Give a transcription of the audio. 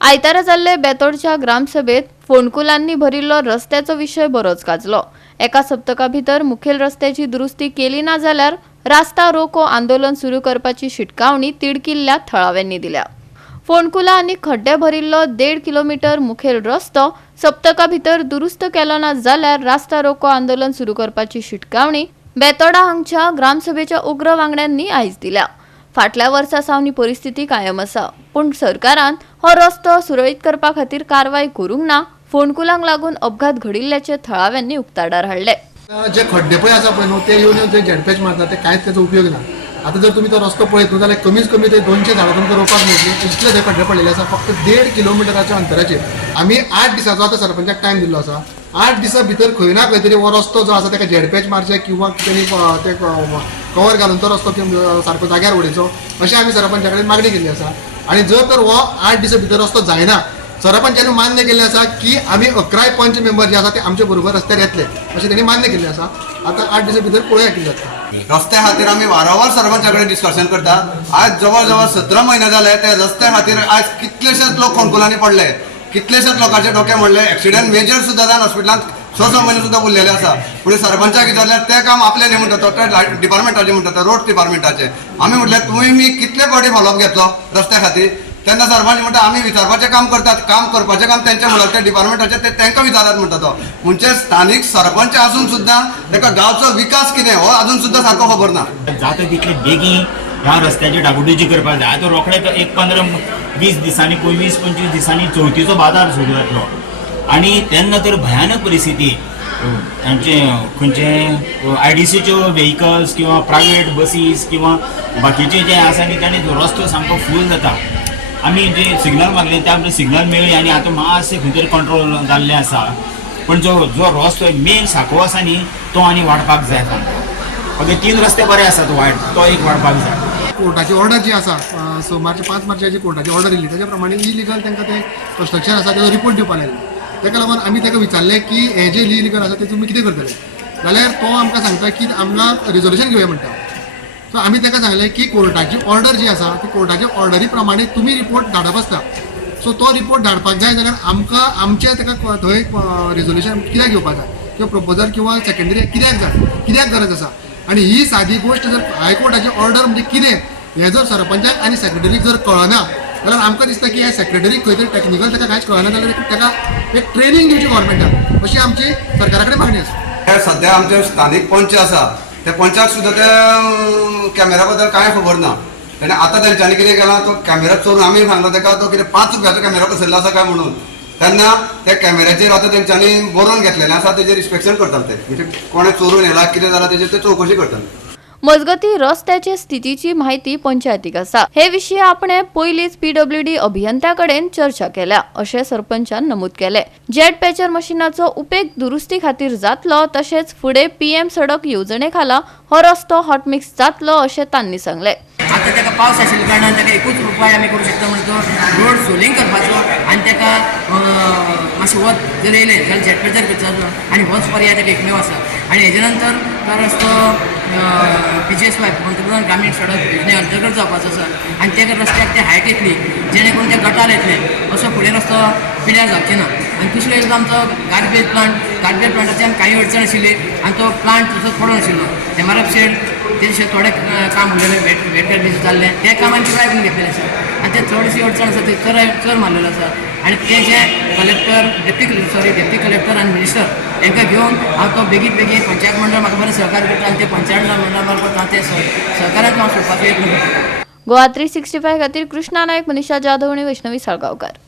आयतारा जाल्ले बेतोडच्या ग्रामसभेत फोंडकुलांनी भरिल्लो रस्त्याचो विशय बरोच गाजलो। एका सप्तका भितर मुखेल रस्त्याची दुरुस्ती केली ना जाल्यार रास्ता रोको आंदोलन सुरू करपाची शिटकावणी तिडकिल्ल्या थळाव्यांनी दिल्या। फोंडकुला आनी खड्डे भरिल्लो 1.5 किलोमीटर मुखेल रस्तो सप्तका भितर दुरुस्त केलो ना जाल्यार रास्ता रोको आंदोलन सुरू करपाची शिटकावणी बेतोडा हांगच्या ग्रामसभेच्या उग्र वांगड्यांनी आयज दिल्या। फाटल्या वर्सा सावनी परिस्थिती कायम आसा, पण सरकारान हो रस्तो सुरळीत करपा खातीर कारवाय करूंक ना। फोंडकुलांक लागून अपघात घडिल्ल्याचे थळाव्यांनी उक्ताडार हाडले। जे खड्डे पळय आसा पळय न्हू ते येवन जे झेडपॅच मारता ते कांयच त्याचो उपयोग ना। आता जर तुम्ही तो रस्तो पळयत न्हू जाल्यार कमीच कमी ते 200 झाडां तुमकां रोवपाक मेळटली। इतले ते खड्डे पडलेले आसा फक्त 1.5 किलोमिटराच्या अंतराचेर। आमी 8 दिसाचो आता सरपंचाक टायम दिल्लो आसा। 8 दिसां भितर खंय ना खंय तरी हो रस्तो जो आसा ताका झेडपॅच मारचे किंवा त्यांनी ते कवर घालून तो रस्तो सारको जाग्यार उडयचो अशें आमी सरपंचा कडेन मागणी केल्ली आसा। आनी जर तर हो 8 दिसां भितर रस्तो जायना सरपंचानी मान्य केल्लें आसा की आमी 11 पंच मेंबर जे आसा ते आमचे बरोबर रस्त्यार येतले अशें तांणी मान्य केल्लें आसा। आता 8 दिसां भितर पळोवया कितें जाता। रस्त्या खातीर आमी वारंवार सरपंचा कडेन डिस्कशन करता। आज जवळ जवळ 17 महिने जाले ते रस्त्या खातीर आज कितलेशेच लोक फोंडकुलांनी पडले, कितलेशेच लोकांचे डोके मोडले, एक्सिडेंट मेजर सुद्दां जावन हॉस्पिटलांत 6 महिने सुद्दां उरलेले आसा। पुढे सरपंचाक विचारल्यार ते काम आपले न्ही म्हणटा तो डिपार्टमेंटाचे म्हणटा रोड डिपार्टमेंटाचे। आमी म्हटल्यार तुमी कितले फावटी फॉलोअप घेतलो रस्त्या खातीर? तेन्ना सरपंच म्हणटा आमी विचारपाचें काम करतात, काम करपाचें काम तेंच्या म्हणल्यार ते डिपार्टमेंटाचे ते तांकां विचारात म्हणटा तो। म्हणजे स्थानीक सरपंच आसून सुद्दां ताका गांवचो विकास कितें हो अजून सुद्दां सारको खबर ना। जाता तितले बेगीन ह्या रस्त्याची डागडुजी करपाक जाय। आतां रोखडेच एक 15-20 दिसांनी 25-25 दिसांनी चवथीचो बाजार सुरू जातलो आनी तेन्ना तर भयानक परिस्थिती आमचे खंयचे IDCच्यो व्हेकल्स किंवा प्रायवेट बसीस किंवा बाकीचे जे आसा न्ही तांणी रस्तो सामको फूल जाता। आमी जे सिग्नल मागले ते आमचे सिग्नल मेळ्ळी आनी आतां मातशें खंय तरी कंट्रोल जाल्लें आसा, पण जो रस्तो मेन साको आसा न्ही तो आनी वाडपाक जाय। ओके 3 रस्ते बरे आसा तो एक वाडपाक जाय। कोर्टाची ऑर्डर जी आसा 5 मार्चाची कोर्टाची ऑर्डर येयली त्याच्या प्रमाणे इलिगल तांकां ते कन्स्ट्रक्शन आसा तेजो रिपोर्ट दिवपाक लायला। ताका लागून आमी ताका विचारलें की हे जे इलिगल आसा ते तुमी कितें करतले, जाल्यार तो आमकां सांगता की आमकां रिजोल्युशन घेवया म्हणटा। सो आमी ताका सांगलें की कोर्टाची ऑर्डर जी आसा ती कोर्टाच्या ऑर्डरी प्रमाणे तुमी रिपोर्ट धाडप आसता। सो तो रिपोर्ट धाडपाक जाय जाल्यार आमकां आमचे ताका थंय रिजोल्युशन कित्याक घेवपाक जाय किंवा प्रपोजल किंवा सेकंडरी कित्याक जाय, कित्याक गरज आसा। आनी ही सादी गोश्ट जर हायकोर्टाची ऑर्डर म्हणजे कितें हें जर सरपंचाक आनी सेक्रेटरीक जर कळना जाल्यार आमकां दिसता की ह्या सेक्रेटरीक खंय तरी टॅक्निकल ताका कांयच कळना जाल्यार ताका एक ट्रेनिंग दिवची गव्हर्मेंटान अशी आमची सरकारा कडेन मागणी आसा। सध्या आमचे स्थानीक पंच आसा त्या पंचाक सुद्दां ते कॅमेरा बद्दल कांय खबर ना। तेणे आतां तेंच्यांनी कितें केलां तो कॅमेरा चोरून आमी सांगलो ताका तो कितें 5 रुपयाचो कॅमेरा बसयल्लो आसा काय म्हणून। तेन्ना त्या कॅमेऱ्याचेर आतां तेंच्यांनी बरोवन घेतलेलें आसा तेजेर इन्स्पेक्शन करतात ते म्हणजे कोणें चोरून येला कितें जालां तेजेर ते चवकशी करतात। मजगती रस्त्याचे स्थितीची माहिती पंचायतीक आसा। हे विशीं आपणे पयलींच PWD अभियंत्याकडेन चर्चा केल्या अशें सरपंचान नमूद केले। जेट पॅचर मशीनाचो उपेग दुरुस्ती खातीर जातलो तशेंच फुडें PM सडक येवजणे खाला हो रस्तो हॉटमिक्स जातलो अशें तांणी सांगले। आता ताका पावस आशिल्ल्या कारणान ताका एकूच उपाय आमी करूं शकता म्हणजे तो रोड सोलिंग करपाचो आनी ताका मातशें वत जर येयलें जाल्यार झेडपेचर करपाचो आनी होच पर्याय ताका एकमेव आसा। आनी हेजे नंतर तो रस्तो PGSY पंतप्रधान ग्रामीण सडक योजने अंतर्गत जावपाचो आसा आनी त्या रस्त्याक ते हायट येतली जेणे करून ते गटार येतले असो फुडें रस्तो पिड्यार जावचे ना। आनी दुसरो एक आमचो गार्बेज प्लांटाच्यान कांय अडचण आशिल्ली आनी तो प्लांट तसोच पडून आशिल्लो। MRF शेड तेजे तें काम उरलेलें वेट गार्बेज जाल्लें ते काम आमी ट्राय करून घेतलेलें आसा आनी ते चडशी अडचण आसा ते चड मारलेलो आसा। आनी ते जे कलेक्टर डेप्टी कलेक्टर आनी मिनिस्टर तांकां घेवन हांव तो बेगीन पंचायत मंडळ म्हाका बरें सहकार्य करता आनी ते पंचायत मंडळा मार्फत हांव ते सहकार्याक हांव सोडपाचो यत्न करता। गोवा 365 खातीर कृष्णा नायक, मनीषा जाधव आनी वैष्णवी साळगांवकार।